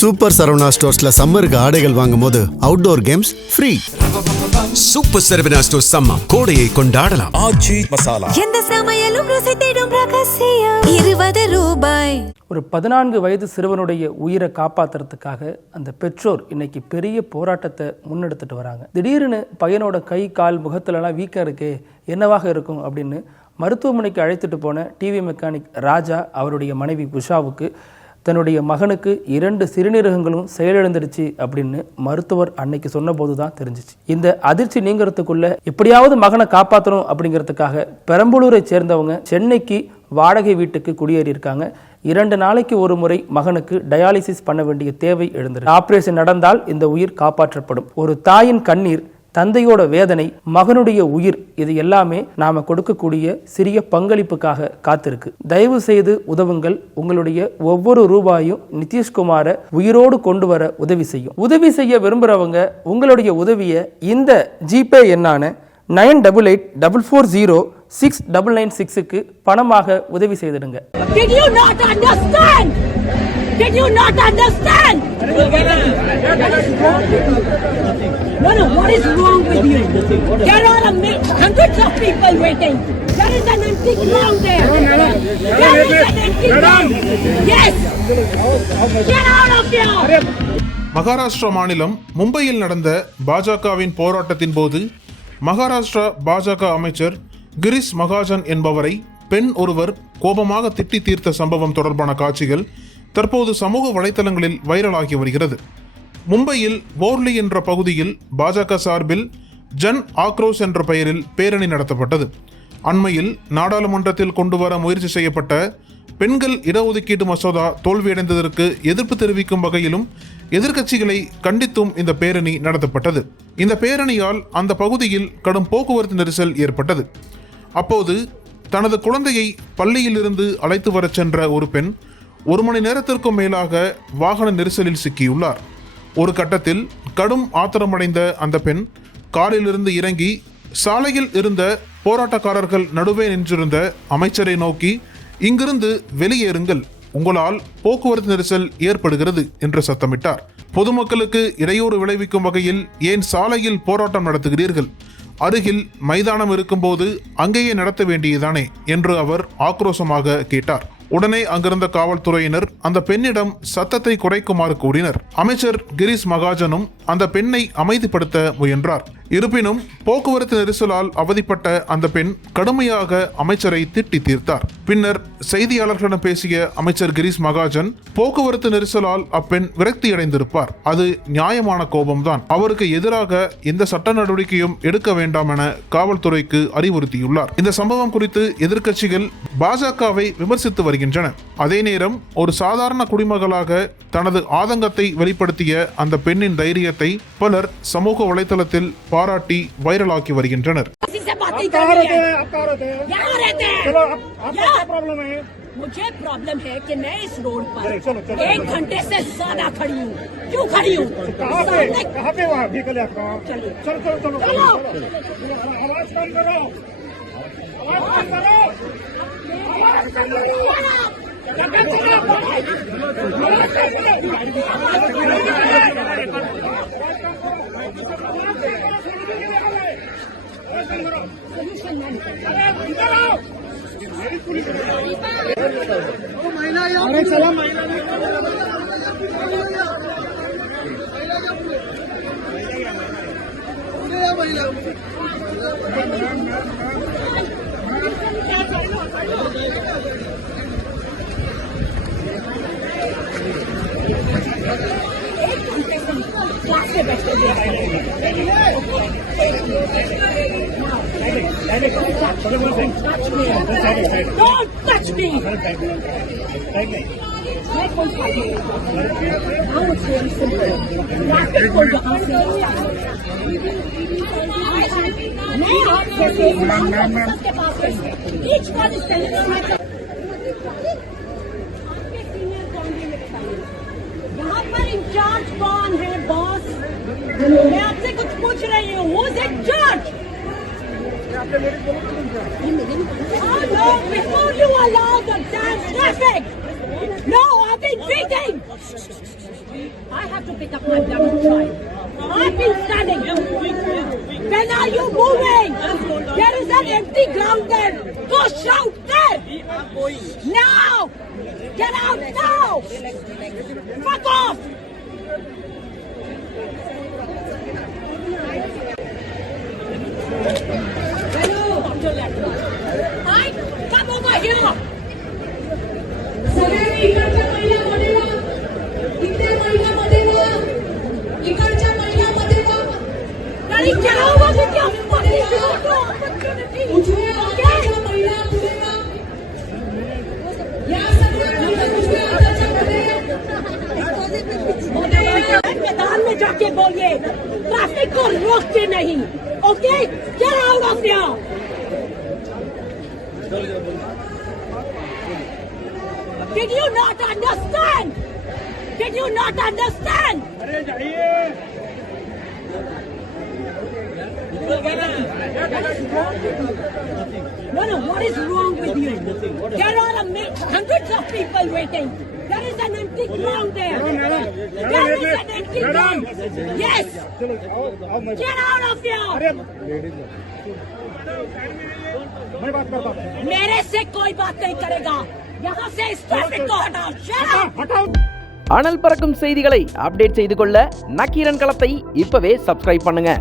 Super Saravana ஸ்டோர்ஸ்ல சம்மருக்கு ஆடைகள் வாங்கும் போது outdoor games free. Super Saravana stores summer கோடையை கொண்டாடலாம். ஆச்சி மசாலா எந்த சமையலும் ருசி தேடும் ரகசியம் 20 ரூபாய். ஒரு 14 வயது சிறுவனுடைய உயிரை காப்பாற்றுறதுக்காக அந்த பெற்றோர் இன்னைக்கு பெரிய போராட்டத்தை முன்னெடுத்துட்டு வராங்க. திடீர்னு பையனோட கை கால் முகத்துலலாம் வீக்காக இருக்கே, என்னவாக இருக்கும் அப்படின்னு மருத்துவமனைக்கு அழைத்துட்டு போன டிவி மெக்கானிக் ராஜா அவருடைய மனைவி உஷாவுக்கு தன்னுடைய மகனுக்கு 2 சிறுநீரகங்களும் செயலிழந்துடுச்சு அப்படின்னு மருத்துவர் அன்னைக்கு சொன்ன போது தான் தெரிஞ்சிச்சு. இந்த அதிர்ச்சி நீங்கிறதுக்குள்ள எப்படியாவது மகனை காப்பாற்றணும் அப்படிங்கிறதுக்காக பெரம்பலூரை சேர்ந்தவங்க சென்னைக்கு வாடகை வீட்டுக்கு குடியேறி இருக்காங்க. 2 நாளைக்கு ஒரு முறை மகனுக்கு டயாலிசிஸ் பண்ண வேண்டிய தேவை எழுந்தது. ஆபரேஷன் நடந்தால் இந்த உயிர் காப்பாற்றப்படும். ஒரு தாயின் கண்ணீர், தந்தையோட வேதனை, மகனுடைய உயிர், இது எல்லாமே நாம கொடுக்கக்கூடிய சிறிய பங்களிப்புக்காக காத்திருக்கு. தயவு செய்து உதவுங்கள். உங்களுடைய ஒவ்வொரு ரூபாயும் நிதிஷ்குமாரை உயிரோடு கொண்டு வர உதவி செய்யும். உதவி செய்ய விரும்புறவங்க உங்களுடைய உதவியை இந்த ஜிபே எண்ணான 9844406996க்கு பணமாக உதவி செய்திடுங்க. Did you not understand? Did you not understand? No, what is wrong with you? There are hundreds of people waiting. There is an empty ground there. There is an empty ground. Yes. Get out of here. Maharashtra மாநிலம் மும்பையில் நடந்த பாஜகவின் போராட்டத்தின் போது மகாராஷ்டிரா பாஜக அமைச்சர் கிரிஷ் மகாஜன் என்பவரை பெண் ஒருவர் கோபமாக திட்டி தீர்த்த சம்பவம் தொடர்பான காட்சிகள் தற்போது சமூக வலைதளங்களில் வைரலாகி வருகிறது. மும்பையில் போர்லி என்ற பகுதியில் பாஜக சார்பில் ஜன் ஆக்ரோஷ் என்ற பெயரில் பேரணி நடத்தப்பட்டது. அண்மையில் நாடாளுமன்றத்தில் கொண்டு வர முயற்சி செய்யப்பட்ட பெண்கள் இடஒதுக்கீடு மசோதா தோல்வியடைந்ததற்கு எதிர்ப்பு தெரிவிக்கும் வகையிலும் எதிர்க்கட்சிகளை கண்டித்தும் இந்த பேரணி நடத்தப்பட்டது. இந்த பேரணியால் அந்த பகுதியில் கடும் போக்குவரத்து நெரிசல் ஏற்பட்டது. அப்போது தனது குழந்தையை பள்ளியிலிருந்து அழைத்து வரச் சென்ற ஒரு பெண் 1 மணி நேரத்திற்கும் மேலாக வாகன நெரிசலில் சிக்கியுள்ளார். ஒரு கட்டத்தில் கடும் ஆத்திரமடைந்த அந்த பெண் காரிலிருந்து இறங்கி சாலையில் இருந்த போராட்டக்காரர்கள் நடுவே நின்றிருந்த அமைச்சரை நோக்கி, இங்கிருந்து வெளியேறுங்கள், உங்களால் போக்குவரத்து நெரிசல் ஏற்படுகிறது என்று சத்தமிட்டார். பொதுமக்களுக்கு இடையூறு விளைவிக்கும் வகையில் ஏன் சாலையில் போராட்டம் நடத்துகிறீர்கள்? அருகில் மைதானம் இருக்கும்போது அங்கேயே நடத்த வேண்டியதானே என்று அவர் ஆக்ரோஷமாக கேட்டார். உடனே அங்கிருந்த காவல்துறையினர் அந்த பெண்ணிடம் சத்தத்தை குறைக்குமாறு கூறினர். அமைச்சர் கிரிஷ் மகாஜனும் அந்த பெண்ணை அமைதிப்படுத்த முயன்றார். இருப்பினும் போக்குவரத்து நெரிசலால் அவதிப்பட்ட அந்த பெண் கடுமையாக அமைச்சரை திட்டி தீர்த்தார். பின்னர் செய்தியாளர்களிடம் பேசிய அமைச்சர் கிரிஷ் மகாஜன், போக்குவரத்து நெரிசலால் அப்பெண் விரக்தியடைந்திருப்பார், அது நியாயமான கோபம்தான், அவருக்கு எதிராக எந்த சட்ட நடவடிக்கையும் எடுக்க வேண்டாம் என காவல்துறைக்கு அறிவுறுத்தியுள்ளார். இந்த சம்பவம் குறித்து எதிர்க்கட்சிகள் பாஜகவை விமர்சித்து வருகின்றன. அதே நேரம் ஒரு சாதாரண குடிமகளாக தனது ஆதங்கத்தை வெளிப்படுத்திய அந்த பெண்ணின் தைரியத்தை பலர் சமூக வலைதளத்தில் பாராட்டி வைரலாக்கி வருகின்றனர். मुझे प्रॉब्लम है कि मैं इस रोड पर 1 घंटे से ज्यादा खड़ी हूँ. क्यों खड़ी हूँ? कहाँ पे वहाँ व्हीकल है आपका? चलो आवाज कम करो. Don't touch me. Now it's very simple. Traffic को यहाँ से नहीं आपके पास है. Each one is telling us. यहाँ पर इंचार्ज कौन है बॉस? मैं आपसे कुछ पूछ रही हूँ. Who is in charge? Oh no! Before you allow the damn traffic. No, I've been waiting. I have to pick up my double child. I've been standing. When are you moving? There is an empty ground there. Go shout there. Now. Get out now. Fuck off. Hello. I come over here. सगळ्यांनी इकडच्या महिलांमध्ये वा, इकडे महिलांमध्ये वा, इकडच्या महिलांमध्ये वा. Daddy, get over with your fucking opportunity. उजव्या हाताच्या महिला पुढे वा. या सगळ्या महिला उजव्या हाताच्या मध्ये मैदान में जाके बोलिए ट्रैफिक को रोकते नहीं. Okay, get out of here. Did you not understand? Did you not understand? No, what is wrong with you? There are hundreds of people waiting. There is an empty ground there. There is an empty ground. Yes. Get out of here. मेरे से कोई बात नहीं करेगा. यहाँ से इस traffic को हटाओ. Shut up. அனல் பறக்கும் செய்திகளை அப்டேட் செய்து கொள்ள நக்கீரன் களத்தை இப்பவே சப்ஸ்கிரைப் பண்ணுங்க.